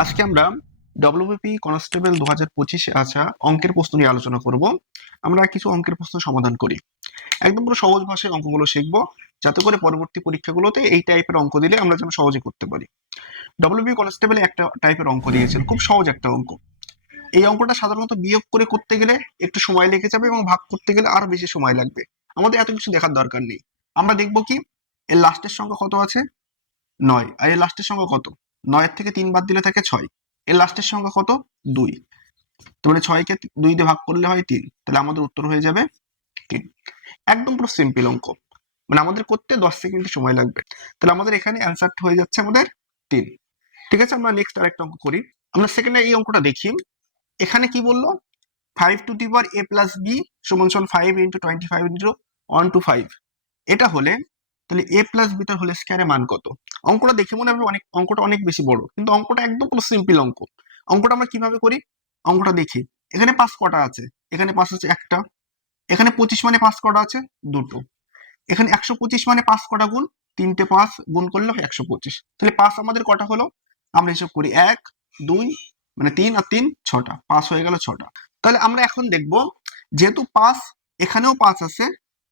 আজকে আমরা WBP constable দু হাজার পঁচিশে আসা অঙ্কের প্রশ্ন নিয়ে আলোচনা করব। আমরা কিছু অঙ্কের প্রশ্ন সমাধান করি। একদম পুরো সহজ ভাষায় অঙ্কগুলো শিখব, যাতে করে পরবর্তী পরীক্ষাগুলোতে এই টাইপের অঙ্ক দিলে আমরা যেন সহজে করতে পারি। ডব্লিউবি কনস্টেবলে একটা টাইপের অঙ্ক দিয়েছেন, খুব সহজ একটা অঙ্ক। এই অঙ্কটা সাধারণত বিয়োগ করে করতে গেলে একটু সময় লেগে যাবে এবং ভাগ করতে গেলে আরও বেশি সময় লাগবে। আমাদের এত কিছু দেখার দরকার নেই। আমরা দেখব কি, এর লাস্টের সংখ্যা কত আছে? নয়। আর এর লাস্টের সংখ্যা কত? নয়ের থেকে তিন বাদ দিলে থাকে ছয়। এর লাস্টের সংখ্যা কত? দুই। তাহলে ছয়কে দুই দিয়ে ভাগ করলে হয় তিন। তাহলে আমাদের উত্তর হয়ে যাবে তিন। একদম পুরো সিম্পল অঙ্ক। মানে আমাদের করতে দশ সেকেন্ড সময় লাগবে। তাহলে আমাদের এখানে অ্যান্সারটা হয়ে যাচ্ছে আমাদের তিন। ঠিক আছে? আমরা নেক্সট আরেকটা অঙ্ক করি। আমরা সেকেন্ডে এই অঙ্কটা দেখি। এখানে কি বলল? Five to the power A plus B সমান সমান five into twenty five into one two five এটা হলে তাহলে এ প্লাস বি তার হোল স্কয়ারের মান কত? অঙ্কটা দেখে মনে হবে অনেক অঙ্কটা অনেক বেশি বড়। কিন্তু অঙ্কটা একদম পুরো সিম্পল অঙ্ক। অঙ্কটা আমরা কীভাবে করি? অঙ্কটা দেখি। এখানে পাঁচ কটা আছে। এখানে পাঁচ আছে একটা। এখানে পঁচিশ মানে পাঁচ কটা আছে? দুটো। এখানে একশো পঁচিশ মানে পাঁচ কটা গুণ? তিনটে পাঁচ গুণ করলে একশো পঁচিশ। তাহলে পাঁচ আমাদের কটা হলো? আমরা হিসাব করি এক, দুই মানে তিন আর তিন ছটা। পাঁচ হয়ে গেল ছটা। তাহলে আমরা এখন দেখব, যেহেতু পাঁচ এখানেও পাঁচ আছে,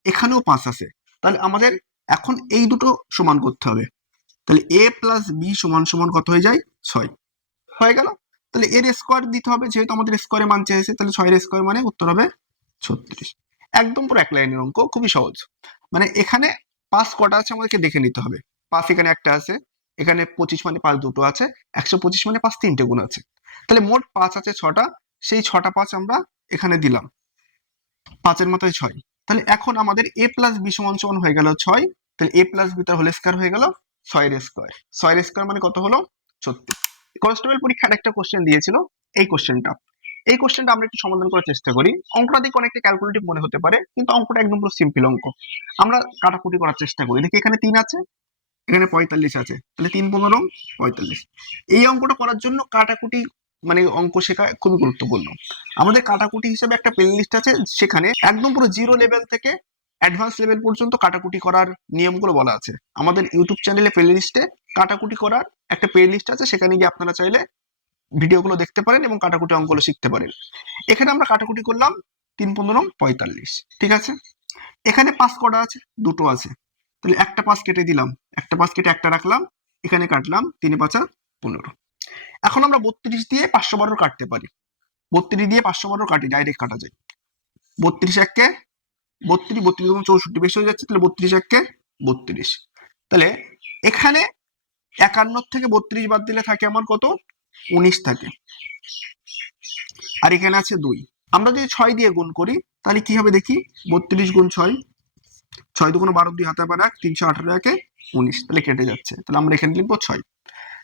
এখানেও পাঁচ আছে। তাহলে আমাদের এখন এই দুটো সমান করতে হবে। তাহলে এ প্লাস বি সমান সমান কত হয়ে যায়? ছয়। হয়ে গেল? তাহলে এর স্কোয়ার দিতে হবে, যেহেতু আমাদের স্কোয়ারে মান চেয়েছে, তাহলে ছয়ের স্কোয়ার মানে উত্তর হবে ছত্রিশ। একদম পুরো এক লাইনের অঙ্ক, খুবই সহজ। মানে এখানে পাঁচ কটা আছে, আমাদেরকে দেখে নিতে হবে। পাঁচ এখানে একটা আছে, এখানে পঁচিশ মানে পাঁচ দুটো আছে, একশো পঁচিশ মানে পাঁচ তিনটে গুণ আছে। তাহলে মোট পাঁচ আছে ছটা, সেই ছটা পাঁচ আমরা এখানে দিলাম। পাঁচের মাথায় ছয়। তাহলে এখন আমাদের এ প্লাস বি সমান সমান হয়ে গেল ছয়, তাহলে এ প্লাস বি তার হোল স্কোয়ার হয়ে গেল ছয়ের স্কোয়ার ছয়ের স্কোয়ার মানে কত হলো? ছত্রিশ। কনস্টেবল পরীক্ষার একটা কোশ্চেন দিয়েছিল, এই কোশ্চেনটা এই কোশ্চেনটা আমরা একটু সমাধান করার চেষ্টা করি। অঙ্কটা দেখে অনেকটা ক্যালকুলেটিভ মনে হতে পারে, কিন্তু অঙ্কটা একদম পুরো সিম্পল অঙ্ক। আমরা কাটাকুটি করার চেষ্টা করি। দেখি এখানে তিন আছে, এখানে পঁয়তাল্লিশ আছে, তাহলে তিন পনেরো, পঁয়তাল্লিশ। এই অঙ্কটা করার জন্য কাটাকুটি মানে অঙ্ক শেখা খুবই গুরুত্বপূর্ণ। আমাদের কাটাকুটি হিসেবে একটা প্লে লিস্ট আছে, সেখানে একদম পুরো জিরো লেভেল থেকে অ্যাডভান্স লেভেল পর্যন্ত কাটাকুটি করার নিয়মগুলো বলা আছে। আমাদের ইউটিউব চ্যানেলে প্লে লিস্টে কাটাকুটি করার একটা প্লে লিস্ট আছে, সেখানে গিয়ে আপনারা চাইলে ভিডিওগুলো দেখতে পারেন এবং কাটাকুটি অঙ্কগুলো শিখতে পারেন। এখানে আমরা কাটাকুটি করলাম তিন পনেরো পঁয়তাল্লিশ, ঠিক আছে? এখানে পাঁচ কটা আছে, দুটো আছে। তাহলে একটা পাঁচ কেটে দিলাম, একটা পাঁচ কেটে একটা রাখলাম, এখানে কাটলাম তিনে পাঁচা পনেরো। এখন আমরা বত্রিশ দিয়ে পাঁচশো বারো কাটতে পারি। বত্রিশ দিয়ে পাঁচশো বারো কাটি ডাইরেক্ট কাটা যায়। বত্রিশ এককে বত্রিশ বত্রিশ চৌষট্টি বেশি হয়ে যাচ্ছে, তাহলে বত্রিশ এককে বত্রিশ। তাহলে এখানে একান্ন থেকে বত্রিশ বাদ দিলে থাকে আমার কত? উনিশ থাকে। আর এখানে আছে দুই। আমরা যদি ছয় দিয়ে গুণ করি, তাহলে কি হবে দেখি? বত্রিশ গুণ ছয় ছয় দুগুণ বারো দুই হাতে পারে এক, তিনশো আঠারো একে উনিশ। তাহলে কেটে যাচ্ছে। তাহলে আমরা এখানে লিখব ছয়।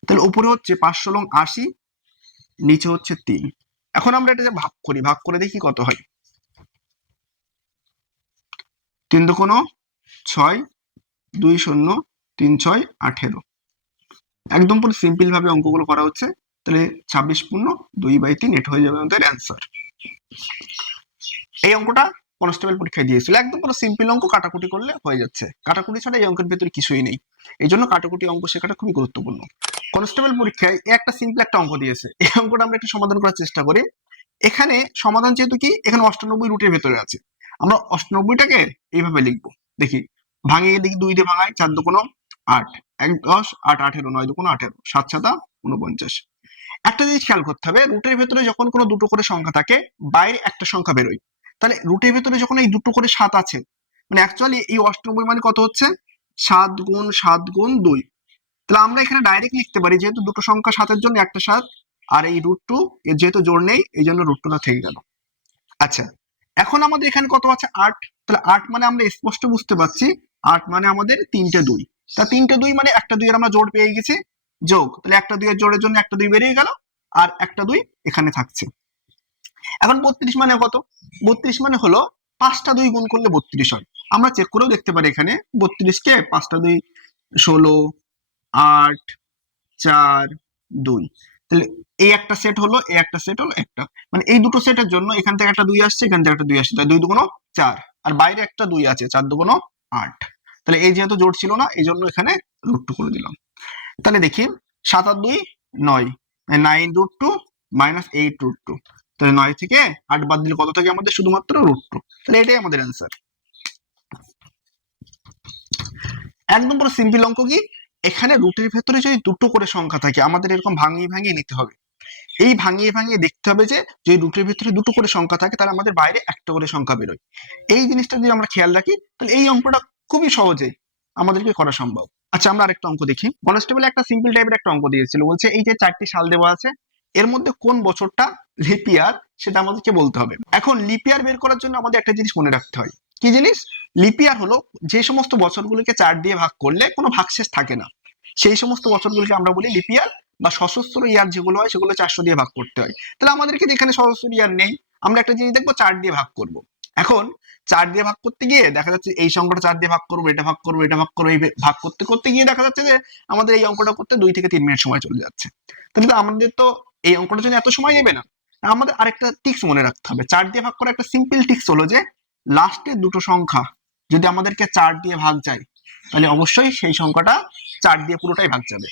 তাহলে উপরে হচ্ছে পাঁচশো লং আশি, নিচে হচ্ছে তিন। এখন আমরা এটা যে ভাগ করি, ভাগ করে দেখি কত হয়। তিন দুগুণ ছয়, দুই শূন্য, তিন ছয়, আঠেরো। একদম পুরো সিম্পল ভাবে অঙ্কগুলো করা হচ্ছে, তাহলে ছাব্বিশ পূর্ণ দুই বাই তিন, এটা হয়ে যাবে আমাদের অ্যান্সার এই অঙ্কটা কনস্টেবল পরীক্ষায় দিয়েছিল। একদম পুরো সিম্পল অঙ্ক, কাটাকুটি করলে হয়ে যাচ্ছে। কাটাকুটি ছাড়া এই অঙ্কের ভেতরে কিছুই নেই। এই জন্য কাটাকুটি অঙ্ক শেখাটা খুবই গুরুত্বপূর্ণ। কনস্টেবল পরীক্ষায় একটা সিম্পল একটা অঙ্ক দিয়েছে। এই অঙ্কটা আমরা একটু সমাধান করার চেষ্টা করি। এখানে সমাধান যেহেতু কি? এখানে অষ্টানব্বই রুটের ভেতরে আছে। আমরা অষ্টানব্বইটাকে এইভাবে লিখব। দেখি ভাঙিয়ে দেখি দুই দিয়ে ভাঙায়, চার দুকোনো আট। এক দশ, আট আঠেরো, নয় দুকোনো আঠেরো। সাত সাতা উনপঞ্চাশ একটা জিনিস খেয়াল করতে হবে রুটের ভেতরে যখন কোনো দুটো করে সংখ্যা থাকে, বাইরে একটা সংখ্যা বেরোয়। তাহলে রুটের ভেতরে যখন এই দুটো করে সাত আছে মানে অ্যাকচুয়ালি এই অষ্টানব্বই মানে কত হচ্ছে? সাত গুণ সাত গুণ দুই। তাহলে আমরা এখানে ডাইরেক্ট লিখতে পারি, যেহেতু দুটো সংখ্যা সাতের জন্য একটা সাত, আর এই রুট টু এর যেহেতু জোর নেই, এই জন্য রুট টুটা থেকে গেল। আচ্ছা এখন আমাদের এখানে কত আছে? আট। তাহলে আট মানে আমরা স্পষ্ট বুঝতে পারছি, আট মানে আমাদের তিনটে দুই। তা তিনটে দুই মানে একটা দুইয়ের আমরা জোর পেয়ে গেছি। যোগ, তাহলে একটা দুইয়ের জোরের জন্য একটা দুই বেরিয়ে গেল, আর একটা দুই এখানে থাকছে। এখন বত্রিশ মানে কত? বত্রিশ মানে হলো পাঁচটা দুই গুণ করলে বত্রিশ হয়। আমরা চেক করেও দেখতে পারি এখানে বত্রিশকে পাঁচটা দুই ষোলো আট, চার, দুই। তাহলে এই একটা সেট হলো, এই একটা সেট হলো একটা। মানে এই দুটো সেটের জন্য এখান থেকে একটা দুই আসছে, এখান থেকে একটা দুই আসছে। তাই দুই দুগুণ চার। আর বাইরে একটা দুই আছে, চার দুগুণ আট। তাহলে এই যেহেতু জোর ছিল না, এই জন্য এখানে রুট টু করে দিলাম। তাহলে দেখি, সাত আর দুই, নয়। Nine root two minus eight root two তাহলে নয় থেকে আট বাদ দিলে কত থাকে আমাদের? শুধুমাত্র রুট টু তাহলে এটাই আমাদের অ্যান্সার একদম পুরো সিম্পল অঙ্ক কি? এখানে রুটের ভেতরে যদি দুটো করে সংখ্যা থাকে, আমাদের এরকম ভাঙিয়ে ভাঙিয়ে নিতে হবে। এই ভাঙিয়ে ভাঙিয়ে দেখতে হবে যে, যদি রুটের ভিতরে দুটো করে সংখ্যা থাকে, তাহলে আমাদের বাইরে একটা করে সংখ্যা বেরোয়। এই জিনিসটা যদি আমরা খেয়াল রাখি, তাহলে এই অঙ্কটা খুবই সহজে আমাদেরকে করা সম্ভব। আচ্ছা আমরা আরেকটা অঙ্ক দেখি। কনস্টেবল একটা সিম্পল টাইপের একটা অঙ্ক দিয়েছিল। বলছে, এই যে চারটি সাল দেওয়া আছে, এর মধ্যে কোন বছরটা লিপিয়ার সেটা আমাদেরকে বলতে হবে। এখন লিপিয়ার বের করার জন্য আমাদের একটা জিনিস মনে রাখতে হয়। কি জিনিস? লিপিয়ার হলো যে সমস্ত বছরগুলোকে চার দিয়ে ভাগ করলে কোনো ভাগশেষ থাকে না। সেই সমস্ত বছরগুলোকে আমরা বলি লিপিয়ার বা সশস্ত্র ইয়ার যেগুলো হয় সেগুলো চারশো দিয়ে ভাগ করতে হয়। তাহলে আমাদেরকে যেখানে সশস্ত্র ইয়ার নেই, আমরা একটা জিনিস দেখব চার দিয়ে ভাগ করব। এখন চার দিয়ে ভাগ করতে গিয়ে দেখা যাচ্ছে এই সংখ্যাটা চার দিয়ে ভাগ করব, এটা ভাগ করব, এটা ভাগ করব, এই ভাগ করতে করতে গিয়ে দেখা যাচ্ছে যে আমাদের এই অঙ্কটা করতে দুই থেকে তিন মিনিট সময় চলে যাচ্ছে। তাহলে তো আমাদের তো এই অঙ্কটার জন্য এত সময় নেবে না। আমাদের আরেকটা টিক্স মনে রাখতে হবে। চার দিয়ে ভাগ করা একটা সিম্পল টিক্স হলো যে লাস্টের দুটো সংখ্যা যদি আমাদেরকে চার দিয়ে ভাগ যায়, তাহলে অবশ্যই সেই সংখ্যাটা চার দিয়ে পুরোটাই ভাগ যাবে।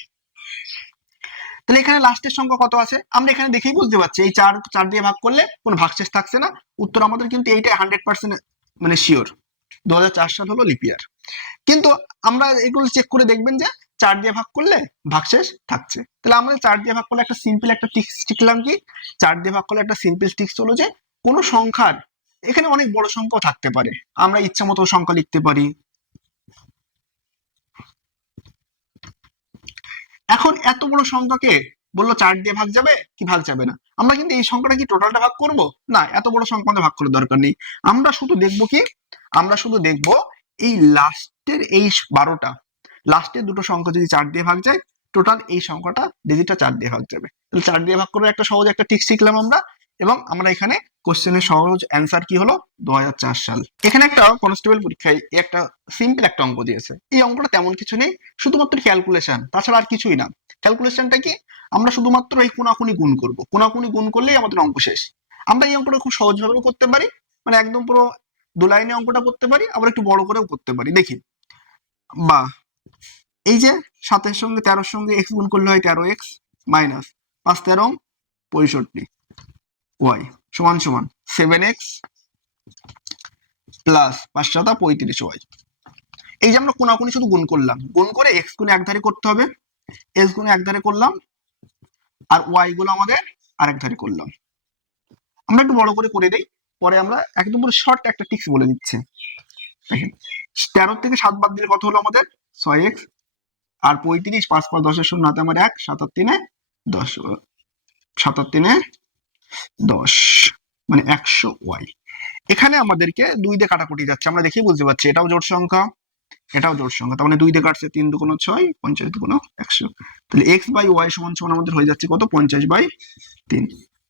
তাহলে এখানে লাস্টের সংখ্যা কত আছে? আমরা এখানে দেখেই বুঝতে পারছি, এই চার চার দিয়ে ভাগ করলে কোনো ভাগশেষ থাকছে না। উত্তর আমাদের কিন্তু এইটাই হান্ড্রেড পার্সেন্ট মানে শিওর দু সাল হলো লিপিয়ার কিন্তু আমরা এগুলো চেক করে দেখবেন যে চার দিয়ে ভাগ করলে ভাগশেষ থাকছে। তাহলে আমাদের চার দিয়ে ভাগ করলে একটা সিম্পল একটা টিক্স শিখলাম কি? চার দিয়ে ভাগ করলে একটা সিম্পল টিক্স হলো যে কোনো সংখ্যার এখানে অনেক বড় সংখ্যাও থাকতে পারে। আমরা ইচ্ছা মতো সংখ্যা লিখতে পারি। এখন এত বড় সংখ্যাকে বলল চার দিয়ে ভাগ যাবে কি ভাগ যাবে না? আমরা কিন্তু এই সংখ্যাটা কি টোটালটা ভাগ করব? না, এত বড় সংখ্যা ভাগ করার দরকার নেই। আমরা শুধু দেখব কি? আমরা শুধু দেখব এই লাস্টের এই বারোটা। লাস্টের দুটো সংখ্যা যদি চার দিয়ে ভাগ যায় টোটাল এই সংখ্যাটা ডিজিটটা চার দিয়ে ভাগ যাবে। তাহলে চার দিয়ে ভাগ করে একটা সহজ একটা ঠিক শিখলাম আমরা। এবং আমরা এখানে কোশ্চেনের সহজ অ্যান্সার কি হলো? দু হাজার চার সাল। এখানে একটা কনস্টেবল পরীক্ষায় একটা সিম্পল একটা অঙ্ক দিয়েছে। এই অঙ্কটা তেমন কিছু নেই, শুধুমাত্র ক্যালকুলেশন তাছাড়া আর কিছুই না। ক্যালকুলেশনটা কি? আমরা শুধুমাত্র এই কোনাকুনি গুণ করব। কোনাকুনি গুণ করলেই আমাদের অঙ্ক শেষ। আমরা এই অঙ্কটা খুব সহজভাবেও করতে পারি মানে একদম পুরো দু লাইনে অঙ্কটা করতে পারি, আবার একটু বড় করেও করতে পারি। দেখি। বা, এই যে সাতের সঙ্গে তেরোর সঙ্গে এক্স গুণ করলে হয় তেরো এক্স মাইনাস পাঁচ তেরো, পঁয়ষট্টি। ওয়াই সমান সমান সেভেন এক্স প্লাস পাঁচ সাতা পঁয়ত্রিশ ওয়াই এই যে আমরা কোনাকুনি শুধু গুণ করলাম, গুণ করে এক্স গুণে এক ধারে করতে হবে এক্স গুণে এক ধারে করলাম, আর ওয়াই গুলো আমাদের আরেক ধারে করলাম। আমরা একটু বড় করে করে দেই, পরে আমরা একদম পুরো শর্ট একটা টিক্স বলে দিচ্ছি। দেখেন, তেরো থেকে সাত বাদ দিলে কত হলো আমাদের? ছয় এক্স আর পঁয়ত্রিশ, পাঁচ পাঁচ দশের শূন্য, হাতে আমার এক, সাতার তিনে দশ, সাতার তিনে দশ মানে একশো ওয়াই। এখানে আমাদেরকে দুই দিয়ে কাটাকুটি যাচ্ছে। আমরা দেখেই বুঝতে পারছি, এটাও জোট সংখ্যা, এটাও জোট সংখ্যা। তার মানে দুই দিয়ে কাটছে তিন দুগুণ ছয়, পঞ্চাশ দুগুণ একশো। তাহলে এক্স বাই ওয়াই সমান সমান আমাদের হয়ে যাচ্ছে কত? পঞ্চাশ বাই তিন।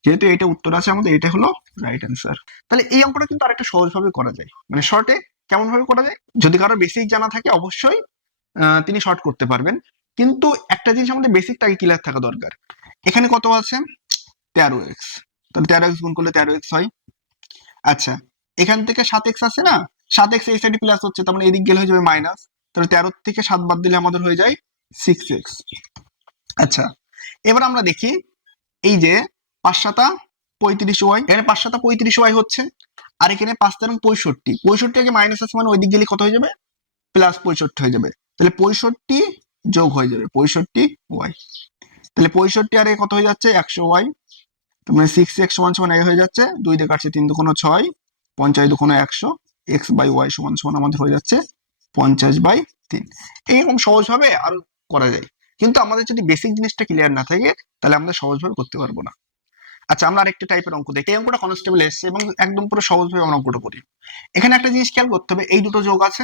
যেহেতু এটা উত্তর আছে আমাদের এটা হলো রাইট অ্যান্সার তাহলে এই অঙ্কটা কিন্তু আরেকটা সহজভাবে করা যায়। মানে শর্টে কেমন ভাবে করা যায়? যদি কারও বেসিক জানা থাকে, অবশ্যই তিনি শর্ট করতে পারবেন। কিন্তু একটা জিনিস আমাদের বেসিকটাকে ক্লিয়ার থাকা দরকার। এখানে কত আছে? তেরো এক্স তাহলে তেরো এক্স গুণ করলে তেরো এক্স হয়। আচ্ছা এখান থেকে সাত এক্স আছে না? সাত এক্স এই সাইডে প্লাস হচ্ছে, তার মানে এদিক গেলে হয়ে যাবে মাইনাস তাহলে তেরো থেকে সাত বাদ দিলে আমাদের হয়ে যায় সিক্স এক্স আচ্ছা এবার আমরা দেখি এই যে পাঁচ সাতা পঁয়ত্রিশ ওয়াই এখানে পাঁচ সাতা পঁয়ত্রিশ ওয়াই হচ্ছে, আর এখানে পাঁচ তেরো পঁয়ষট্টি। পঁয়ষট্টি আগে মাইনাস আছে মানে ওই দিক গেলে কত হয়ে যাবে? প্লাস পঁয়ষট্টি হয়ে যাবে। তাহলে পঁয়ষট্টি যোগ হয়ে যাবে, পঁয়ষট্টি ওয়াই তাহলে পঁয়ষট্টি আর কত হয়ে যাচ্ছে? একশো ওয়াই মানে সিক্স এক্স সমান সমান হয়ে যাচ্ছে, দুই দিয়ে কাটছে তিন দুকোনো ছয়, পঞ্চাশ দুকোনো একশো এক্স বাই ওয়াই সমান সমান আমাদের হয়ে যাচ্ছে পঞ্চাশ বাই তিন। এইরকম সহজভাবে আরও করা যায়। কিন্তু আমাদের যদি বেসিক জিনিসটা ক্লিয়ার না থাকে, তাহলে আমরা সহজভাবে করতে পারব না। আচ্ছা আমরা আরেকটা টাইপের অঙ্ক দেখি। এই অঙ্কটা কনস্টেবল এসছে এবং একদম পুরো সহজভাবে আমরা অঙ্কটা করি। এখানে একটা জিনিস খেয়াল করতে হবে, এই দুটো যোগ আছে।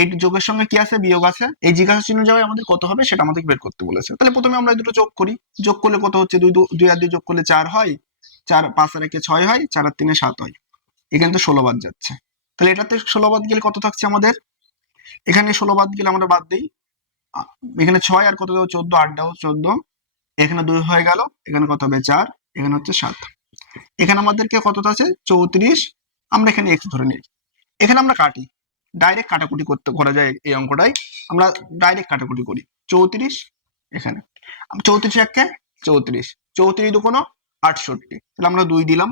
এই যোগের সঙ্গে কি আছে? বিয়োগ আছে। এই জিজ্ঞাসা চিহ্ন যাওয়ায় আমাদের কত হবে সেটা আমাদের বের করতে বলেছে। তাহলে প্রথমে আমরা দুটো যোগ করি। যোগ করলে কত হচ্ছে? দুই দুই আর দুই যোগ করলে চার হয়। চার পাঁচ আর একে ছয় হয়, চার আর তিনে সাত হয়। এখানে তো ষোলো বাদ যাচ্ছে। তাহলে এটাতে ষোলো বাদ গেলে কত থাকছে আমাদের? এখানে ষোলো বাদ গেলে আমরা বাদ দিই। এখানে ছয় আর কত চোদ্দ। আট দাও চোদ্দ। এখানে দুই হয়ে গেল। এখানে কত হবে? চার। এখানে হচ্ছে সাত। এখানে আমাদেরকে কত আছে? চৌত্রিশ। আমরা এখানে এক্স ধরে নিই। এখানে আমরা কাটি। ডাইরেক্ট কাটাকুটি করতে করা যায় এই অঙ্কটাই। আমরা ডাইরেক্ট কাটাকুটি করি। চৌত্রিশ, এখানে। চৌত্রিশ এককে চৌত্রিশ। চৌত্রিশ দুকোনো আটষট্টি। তাহলে আমরা দুই দিলাম।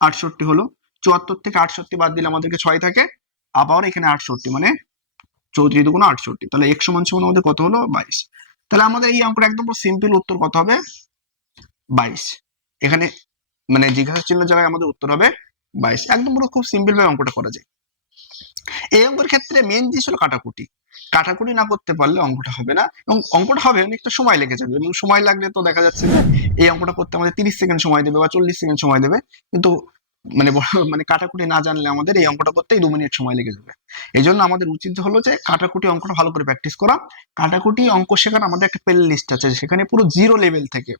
আটষট্টি হলো। চুয়াত্তর থেকে আটষট্টি বাদ দিলে আমাদেরকে ছয় থাকে। আবার এখানে আটষট্টি মানে চৌত্রিশ দুগুণ আটষট্টি। তাহলে এক সমান সমান আমাদের কত হলো? বাইশ। তাহলে আমাদের এই অঙ্কটা একদম সিম্পল উত্তর কত হবে? বাইশ। এখানে মানে জিজ্ঞাসা চিহ্ন জায়গায় আমাদের উত্তর হবে বাইশ। একদম পুরো খুব সিম্পল ভাবে অঙ্কটা করা যায়। এই অঙ্কের ক্ষেত্রে মেন জিনিস হলো কাটাকুটি। কাটাকুটি না করতে পারলে অঙ্কটা হবে না এবং অঙ্কটা হবে অনেকটা সময় লেগে যাবে এবং সময় লাগলে তো দেখা যাচ্ছে যে এই অঙ্কটা করতে আমাদের তিরিশ সেকেন্ড সময় দেবে বা চল্লিশ সেকেন্ড সময় দেবে। কিন্তু মানে মানে কাটাকুটি না জানলে আমাদের এই অঙ্কটা করতেই দু মিনিট সময় লেগে যাবে। এই জন্য আমাদের উচিত হলো যে কাটাকুটি অঙ্কটা ভালো করে প্র্যাকটিস করা। কাটাকুটি অঙ্ক শেখার আমাদের একটা প্লে লিস্ট আছে, সেখানে পুরো জিরো লেভেল থেকে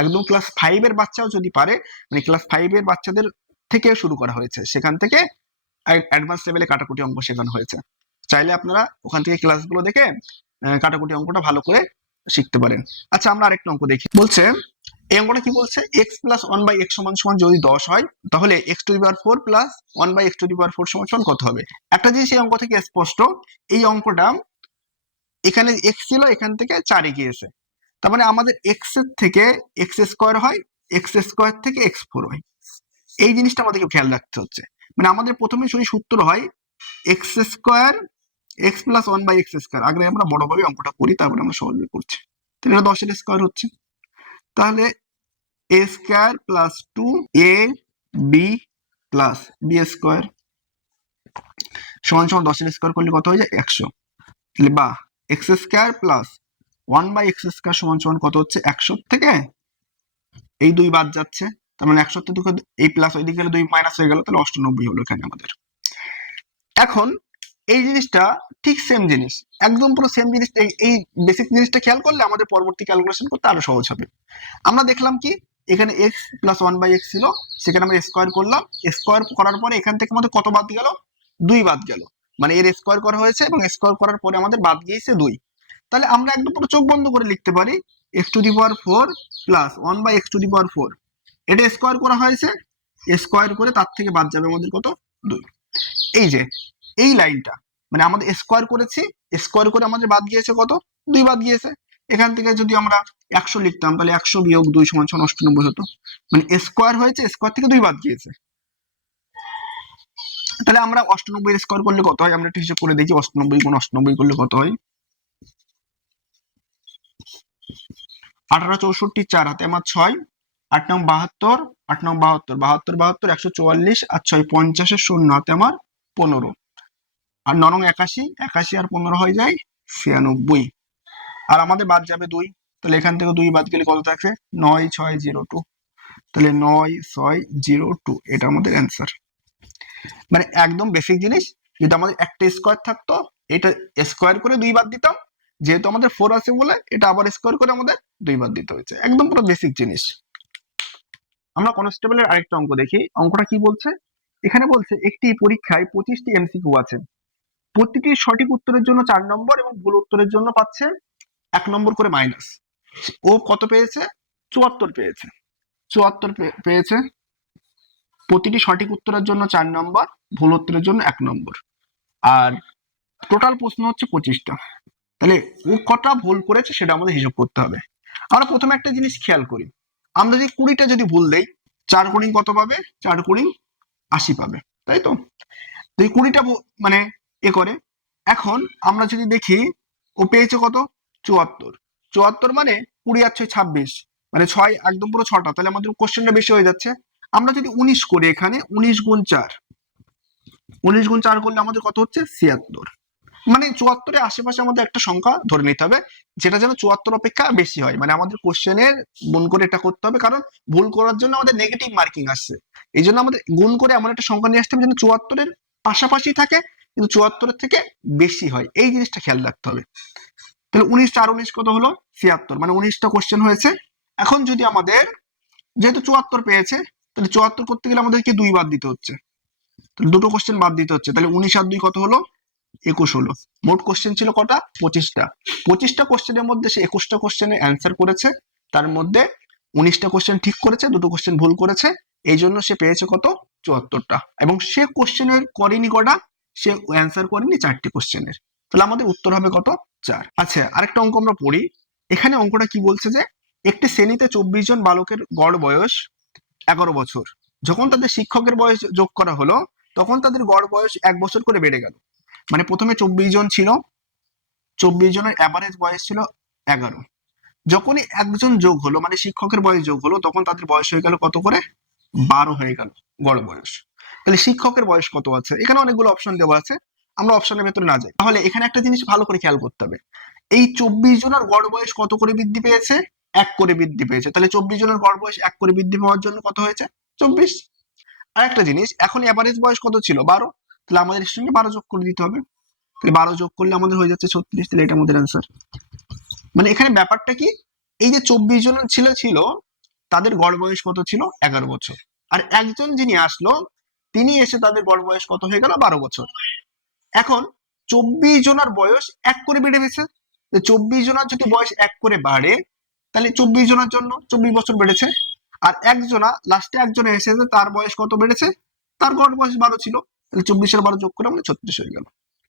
একদম ক্লাস ফাইভ এর বাচ্চাও যদি পারে মানে ক্লাস ফাইভ এর বাচ্চাদের থেকে শুরু করা হয়েছে। সেখান থেকে অ্যাডভান্স লেভেলে কাটাকুটি অঙ্ক শেখানো হয়েছে। চাইলে আপনারা ওখান থেকে ক্লাসগুলো দেখে কাটাকুটি অঙ্কটা ভালো করে শিখতে পারেন। আচ্ছা আমরা আরেকটা অঙ্ক দেখি। বলছে, এই অঙ্কটা কি বলছে? X plus one by X সমান সমান যদি দশ হয়, তাহলে X to the power four plus one by X to the power four সমান সমান কত হবে? একটা জিনিস এই অঙ্ক থেকে স্পষ্ট, এই অঙ্কটা এখানে এক্স ছিল, এখান থেকে চারে গিয়েছে তার মানে আমাদের এক্সের থেকে এক্স স্কোয়ার হয় এক্স স্কোয়ার থেকে এক্স ফোর হয়। এই জিনিসটা আমাদেরকে খেয়াল রাখতে হচ্ছে। মানে আমাদের প্রথমে যদি সূত্র হয় X square X plus one by X square আগে আমরা বড়ভাবে অঙ্কটা করি, তারপরে আমরা সহজভাবে করছি। তাহলে এটা দশের স্কোয়ার হচ্ছে। তাহলে A square plus two A B plus B square সমান সমান দশের স্কোয়ার করলে কত হয়ে যায়? একশো। তাহলে বা X square plus one by X square সমান সমান কত হচ্ছে? একশো থেকে? এই দুই বাদ যাচ্ছে। তার মানে একশো থেকে এই প্লাস ওই দিকে দুই মাইনাস হয়ে গেল, তাহলে অষ্টানব্বই হলো এখানে আমাদের। এখন এই জিনিসটা ঠিক সেম জিনিস, একদম পুরো সেম জিনিস, এই বেসিক জিনিসটা খেয়াল করলে আমাদের পরবর্তী ক্যালকুলেশন করতে আরও সহজ হবে। আমরা দেখলাম কি, এখানে X plus one by X ছিল, সেখানে আমরা স্কোয়ার করলাম স্কোয়ার করার পরে এখান থেকে আমাদের কত বাদ গেল? দুই বাদ গেল। মানে এর স্কোয়ার করা হয়েছে এবং স্কোয়ার করার পরে আমাদের বাদ গিয়েছে দুই। তাহলে আমরা একদম পুরো চোখ বন্ধ করে লিখতে পারি X to the power four plus one by X to the power four এটা স্কোয়ার করা হয়েছে স্কোয়ার করে তার থেকে বাদ যাবে আমাদের কত? দুই। এই যে, এই লাইনটা মানে আমাদের স্কোয়ার করেছি স্কোয়ার করে আমাদের বাদ গিয়েছে কত? দুই বাদ গিয়েছে। এখান থেকে যদি আমরা একশো লিখতাম, তাহলে একশো বিয়োগ দুই সমান সমান অষ্টানব্বই হতো। মানে স্কোয়ার হয়েছে স্কোয়ার থেকে দুই বাদ গিয়েছে। তাহলে আমরা অষ্টানব্বই স্কোয়ার করলে কত হয়? আমরা একটু হিসাব করে দেখি, অষ্টানব্বই গুণ অষ্টানব্বই করলে কত হয়? আঠারো চৌষট্টি চার, হাতে আমার ছয়। আট নং বাহাত্তর, আট নং বাহাত্তর বাহাত্তর বাহাত্তর, একশো চুয়াল্লিশ আর ছয় পঞ্চাশের শূন্য হাতে আমার পনেরো। আর নরং একাশি একাশি আর পনেরো হয়ে যায় ছিয়ানব্বই। আর আমাদের বাদ যাবে দুই। তাহলে এখান থেকে দুই বাদ গেলে কত থাকবে নয় ছয় জিরো টু। তাহলে নয় ছয় জিরো টু, এটা আমাদের অ্যান্সার। মানে একদম বেসিক জিনিস, যদি আমাদের একটা স্কোয়ার থাকতো, এটা স্কোয়ার করে দুই বাদ দিতাম। যেহেতু আমাদের ফোর আছে বলে, এটা আবার স্কোয়ার করে আমাদের দুই বাদ দিতে হয়েছে। একদম পুরো বেসিক জিনিস। আমরা কনস্টেবলের আরেকটা অঙ্ক দেখি। অঙ্কটা কি বলছে? এখানে বলছে, একটি পরীক্ষায় পঁচিশটি এমসিকিউ আছে। প্রতিটি সঠিক উত্তরের জন্য চার নম্বর এবং ভুল উত্তরের জন্য পাচ্ছে এক নম্বর করে মাইনাস ও কত পেয়েছে? চুয়াত্তর পেয়েছে। চুয়াত্তর পেয়েছে। প্রতিটি সঠিক উত্তরের জন্য চার নম্বর, ভুল উত্তরের জন্য এক নম্বর। আর টোটাল প্রশ্ন হচ্ছে পঁচিশটা। তাহলে ও কটা ভুল করেছে সেটা আমাদের হিসাব করতে হবে। আমরা প্রথমে একটা জিনিস খেয়াল করি। আমরা যদি কুড়িটা যদি ভুল দেই, চার কুড়ি কত পাবে? চার কুড়ি আশি পাবে, তাই তো? এই কুড়িটা মানে এ করে। এখন আমরা যদি দেখি, ও পেয়েছে কত? চুয়াত্তর। চুয়াত্তর মানে কুড়ি আর ছয় ছাব্বিশ। মানে ছয় একদম পুরো ছটা, তাহলে আমাদের কোশ্চেনটা বেশি হয়ে যাচ্ছে। আমরা যদি উনিশ করি এখানে, উনিশ গুণ চার। উনিশ গুণ চার করলে আমাদের কত হচ্ছে? ছিয়াত্তর। মানে চুয়াত্তরের আশেপাশে আমাদের একটা সংখ্যা ধরে নিতে হবে, যেটা যেন চুয়াত্তর অপেক্ষা বেশি হয়। মানে আমাদের কোশ্চেনের গুণ করে এটা করতে হবে, কারণ ভুল করার জন্য আমাদের নেগেটিভ মার্কিং আসছে। এই জন্য আমাদের গুণ করে এমন একটা সংখ্যা নিয়ে আসতে হবে যেন চুয়াত্তরের পাশাপাশি থাকে, কিন্তু চুয়াত্তরের থেকে বেশি হয়। এই জিনিসটা খেয়াল রাখতে হবে। তাহলে উনিশ চার উনিশ কত হলো? ছিয়াত্তর। মানে উনিশটা কোশ্চেন হয়েছে। এখন যদি আমাদের, যেহেতু চুয়াত্তর পেয়েছে, তাহলে চুয়াত্তর করতে গেলে আমাদেরকে দুই বাদ দিতে হচ্ছে। দুটো কোশ্চেন বাদ দিতে হচ্ছে। তাহলে উনিশ আর দুই কত হলো? একুশ হলো। মোট কোশ্চেন ছিল কটা? পঁচিশটা। পঁচিশটা কোশ্চেনের মধ্যে সে একুশটা কোশ্চেনের অ্যান্সার করেছে। তার মধ্যে উনিশটা কোশ্চেন ঠিক করেছে, দুটো কোশ্চেন ভুল করেছে। এই জন্য সে পেয়েছে কত? চুয়াত্তরটা। এবং সে কোশ্চেনের করেনি কটা? সে অ্যান্সার করেনি চারটি কোশ্চেনের তাহলে আমাদের উত্তর হবে কত? চার। আচ্ছা আরেকটা অঙ্ক আমরা পড়ি। এখানে অঙ্কটা কি বলছে যে, একটি শ্রেণীতে চব্বিশ জন বালকের গড় বয়স এগারো বছর। যখন তাদের শিক্ষকের বয়স যোগ করা হলো, তখন তাদের গড় বয়স এক বছর করে বেড়ে গেল। মানে প্রথমে চব্বিশ জন ছিল, চব্বিশ জনের অ্যাভারেজ বয়স ছিল এগারো। যখনই একজন যোগ হলো মানে শিক্ষকের বয়স যোগ হলো, তখন তাদের বয়স হয়ে গেল কত করে? বারো হয়ে গেল, গড় বয়স। তাহলে শিক্ষকের বয়স কত আছে? এখানে অনেকগুলো অপশন দেওয়া আছে, আমরা অপশনের ভেতরে না যাই। তাহলে এখানে একটা জিনিস ভালো করে খেয়াল করতে হবে। এই চব্বিশ জনের গড় বয়স কত করে বৃদ্ধি পেয়েছে? এক করে বৃদ্ধি পেয়েছে। তাহলে চব্বিশ জনের গড় বয়স এক করে বৃদ্ধি পাওয়ার জন্য কত হয়েছে? চব্বিশ। আর একটা জিনিস, এখন এভারেজ বয়স কত ছিল? বারো। তাহলে আমাদের সঙ্গে বারো যোগ করে দিতে হবে। তাহলে বারো যোগ করলে আমাদের হয়ে যাচ্ছে ছত্রিশ, তাহলে এটা আমাদের অ্যান্সার মানে এখানে ব্যাপারটা কি? এই যে চব্বিশ জন ছিল ছিল, তাদের গড় বয়স কত ছিল? এগারো বছর। আর একজন যিনি আসলো, তিনি এসে তাদের গড় বয়স কত হয়ে গেল? বারো বছর। এখন চব্বিশ জনের বয়স এক করে বেড়ে গেছে। চব্বিশ জনের যদি বয়স এক করে বাড়ে, তাহলে চব্বিশ জনের জন্য চব্বিশ বছর বেড়েছে। আর একজনা লাস্টে একজনে এসেছে তার বয়স কত বেড়েছে? তার গড় বয়স বারো ছিল। চব্বিশের বারো যোগ করে আমাদের ছত্রিশ হয়ে গেল।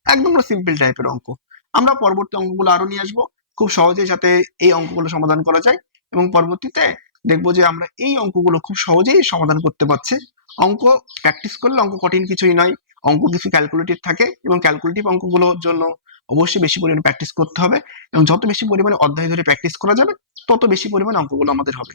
একদম সিম্পল টাইপের অঙ্ক। আমরা পরবর্তী অঙ্কগুলো আরও নিয়ে আসব। খুব সহজেই যাতে এই অঙ্কগুলো সমাধান করা যায় এবং পরবর্তীতে দেখব যে আমরা এই অঙ্কগুলো খুব সহজেই সমাধান করতে পারছি। অঙ্ক প্র্যাকটিস করলে অঙ্ক কঠিন কিছুই নয়। অঙ্ক কিছু ক্যালকুলেটিভ থাকে এবং ক্যালকুলেটিভ অঙ্কগুলোর জন্য অবশ্যই বেশি পরিমাণে প্র্যাকটিস করতে হবে এবং যত বেশি পরিমাণে অধ্যায় ধরে প্র্যাকটিস করা যাবে, তত বেশি পরিমাণে অঙ্কগুলো আমাদের হবে।